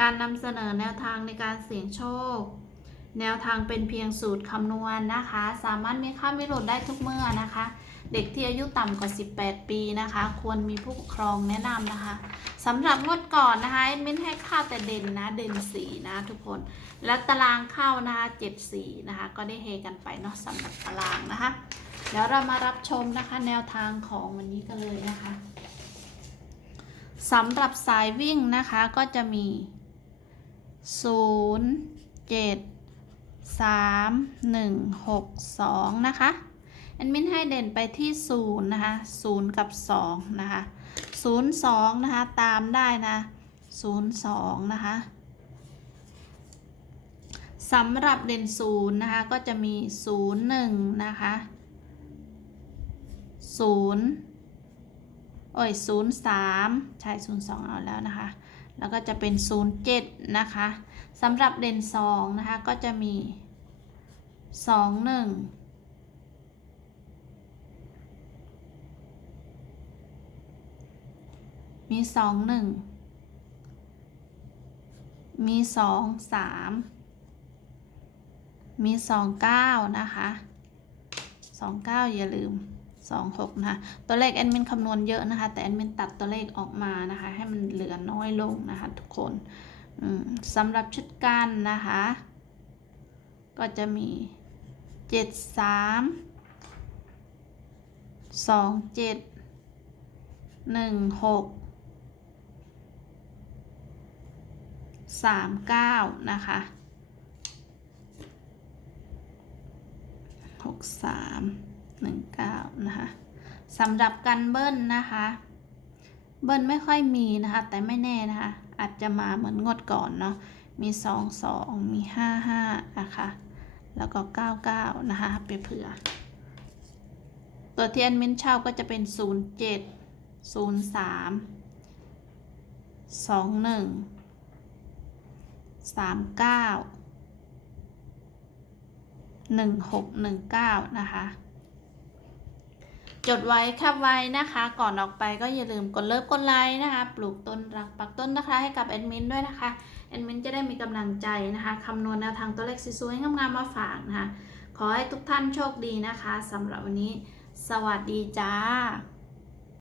การนำเสนอแนวทางในการเสี่ยงโชค แนวทางเป็นเพียงสูตรคำนวณนะคะ สามารถมีค่าไม่หลุดได้ทุกเมื่อนะคะ เด็กที่อายุต่ำกว่า 18 ปีนะคะ ควรมีผู้ปกครองแนะนำนะคะสำหรับงวดก่อนนะคะแอดมินให้ค่าแต่เด่นนะเด่นสีนะทุกคน และตารางเข้านะคะ7สีนะคะ ก็ได้เฮกันไปเนาะสำหรับตารางนะคะเดี๋ยวเรามารับชมนะคะแนวทางของวันนี้กันเลยนะคะสำหรับสายวิ่งนะคะก็จะมี 0 7 3 1 6 2นะคะแอดมินให้เด่นไปที่0นะคะ0กับ2นะคะ0 2นะคะ ตามได้นะ0 2นะคะสำหรับเด่น0นะคะ ก็จะมี0 1นะคะ0โอ้ย0 3ใช่0 2เอาแล้วนะคะ แล้วก็จะเป็น 0 7 นะคะสำหรับเด่น2นะคะ ก็จะมี 2 1 มี 2 1 มี 2 3 มี 2 9 นะคะ 2 9 อย่าลืม 2 6นะคะตัวเลขแอดมินคำนวณเยอะนะคะ แต่แอดมินตัดตัวเลขออกมานะคะ ให้มันเหลือน้อยลงนะคะทุกคนสำหรับชุดกันนะคะ ก็จะมีเจ็ดสามสองเจ็ดหนึ่งหกสามเก้านะคะหกสาม หนึ่งเก้านะคะสำหรับกันเบิ้ลนะคะ เบิ้ลไม่ค่อยมีนะคะ แต่ไม่แน่นะคะ อาจจะมาเหมือนงดก่อนเนาะมีสองสองมีห้าห้านะคะแล้วก็เก้าเก้านะคะไปเผื่อ ตัวที่แอดมินชอบก็จะเป็นศูนย์เจ็ดศูนย์สามสองหนึ่งสามเก้าหนึ่งหกหนึ่งเก้านะคะ จดไว้แคปไว้นะคะ ก่อนออกไปก็อย่าลืมกดเลิฟกดไลค์นะคะ ปลูกต้นรักปักต้นนะคะ ให้กับแอดมินด้วยนะคะแอดมินจะได้มีกำลังใจนะคะคำนวณแนวทางตัวเลขสวยๆงามๆมาฝากนะคะ ขอให้ทุกท่านโชคดีนะคะสำหรับวันนี้ สวัสดีจ้า